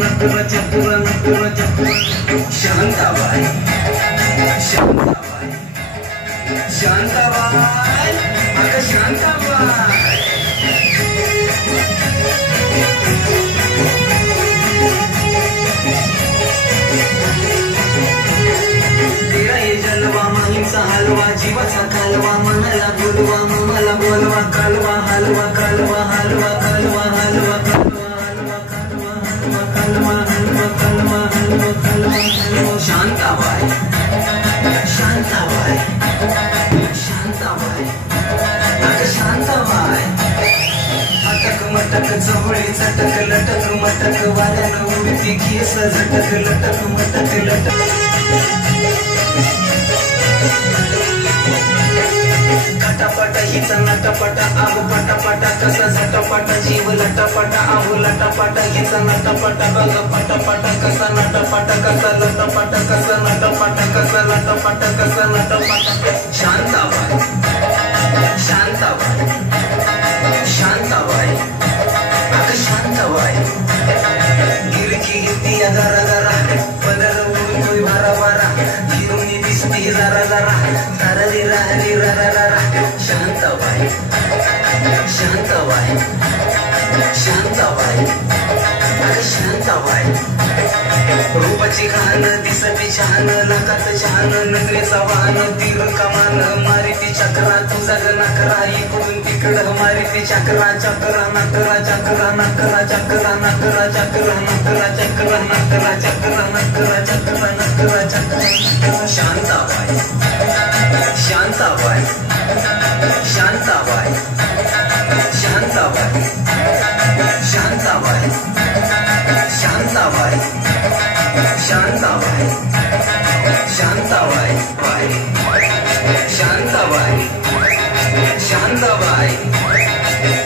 नकरा चक्रा नकरा चक्रा शांताबाई शांताबाई शांताबाई अगं शांताबाई तेरा ये जलवा महिमचा हलवा जीवाचा कालवा मनाला बोलवा मनाला बोलवा कालवा हलवा कालवा हलवा कालवा हलवा शांताबाई शांताबाई शांताबाई अगं शांताबाई अटक मटक जवळे चटक लटक मटक वाऱ्यानं उडती केस झटक लटक मटक लटक खटापट हिचा नटापटा आहो पटापटा कसा झटापटा जीव लटापटा आहो लटापटा हिचा नटापटा बघ पटापटा कसा नटापटा कसा लटापटा कसा नटापटा कसा लटापटा कसा नटापटा शांताबाई शांताबाई शांताबाई अगं शांताबाई गिरकी गिरती जरा जरा पदर उडतोय भरा भरा हिरोनी दिसती जरा जरा जरा रिरा रिरा रा शांताबाई शांताबाई शांताबाई अगं शांताबाई रूपाची खान दिसती छान लकात छान नजरेचा वाहन तीर कमान मारिती चक्रा तुझा ग नकरा इकडून तिकडं मारिती चक्रा चक्रा नकरा चक्रा नकरा चक्रा नकरा चक्रा नकरा चक्रा नकरा चक्रा नकरा चक्रा नकरा चक्रा शांताबाई शांताबाई शांताबाई शांताबाई शांताबाई शांताबाई शांताबाई शांताबाई शांताबाई शांताबाई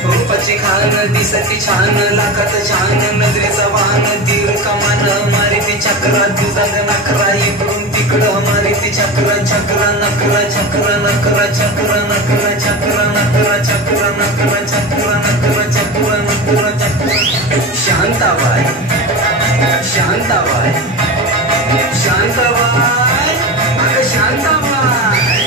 रूपाची खान दिसती छान लाखात छान नजरेचा वाहन तीर कमान मारिती चक्रा तुझा नकरा इकडून तिकडं मारिती चक्रा चक्रा नकरा चक्रा नकरा चक्रा नकरा चक्रा नकरा चक्रा नकरा चक्रा नकरा चक्रा नकरा चक्रा शांताबाई शांताबाई शांताबाई अगं शांताबाई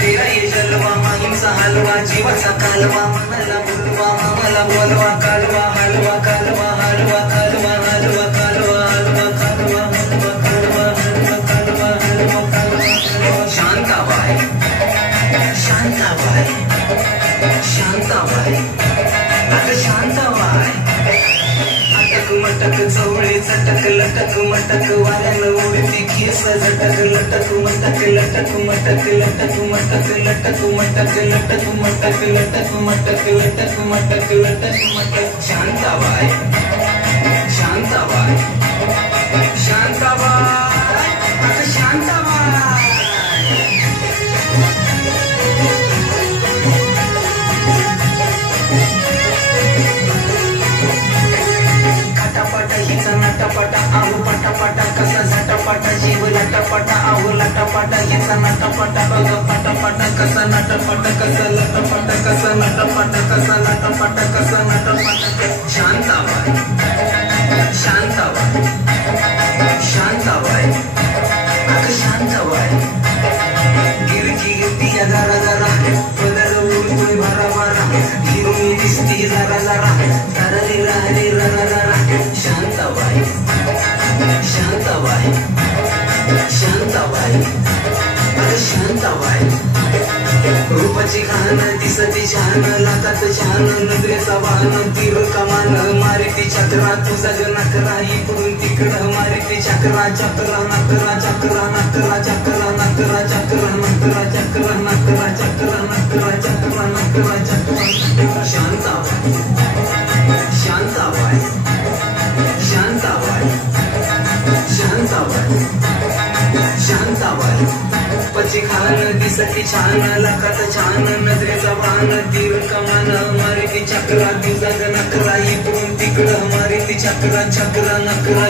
तेरा ये जलवा महिमचा हलवा जीवाचा कालवा मनाला बोलवा मनाला बोलवा कालवा हलवा कालवा हलवा कालवा हलवा कालवा हलवा कालवा हलवा कालवा हलवा कालवा हलवा कालवा शांताबाई शांताबाई शांताबाई अगं शांताबाई अटक मटक जवळे चटक लटक मटक वाऱ्यानं उडती केस झटक लटक मटक लटक मटक लटक मटक लटक मटक लटक मटक लटक मटक लटक मटक लटक मटक शांताबाई शांताबाई शांताबाई अगं शांताबाई नटापटा आहो पटापटा कसा झटापटा जीव लटापटा आहो लटापटा हिचा नटापटा बघ पटापटा कसा नटापटा कसा लटापटा कसा नटापटा कसा लटापटा कसा नटापटा शांताबाई शांताबाई शांताबाई अगं शांताबाई गिरकी गिरती जरा जरा पदर उडतोय भरा भरा हिरोनी दिसती जरा जरा जरा रिरा रिरा रा शांताबाई शांताबाई शांताबाई अगं शांताबाई रूपाची खान दिसती छान लाखात छान नजरेचा वाहन तीर कमान मारिती चक्रा तुझा ग नकरा इकडून तिकडं मारिती चक्रा चक्रा नकरा चक्रा नकरा चक्रा नकरा चक्रा नकरा चक्रा नकरा चक्रा नकरा चक्रा नकरा चक्रा शांताबाई शांताबाई शांताबाई शांताबाई शांताबाई रूपाची खान दिसती छान लाखात छान नजरेचा वाहन तीर कमान मारिती चक्रा तुझा ग नकरा इकडून तिकडं मारिती चक्रा चक्रा नकरा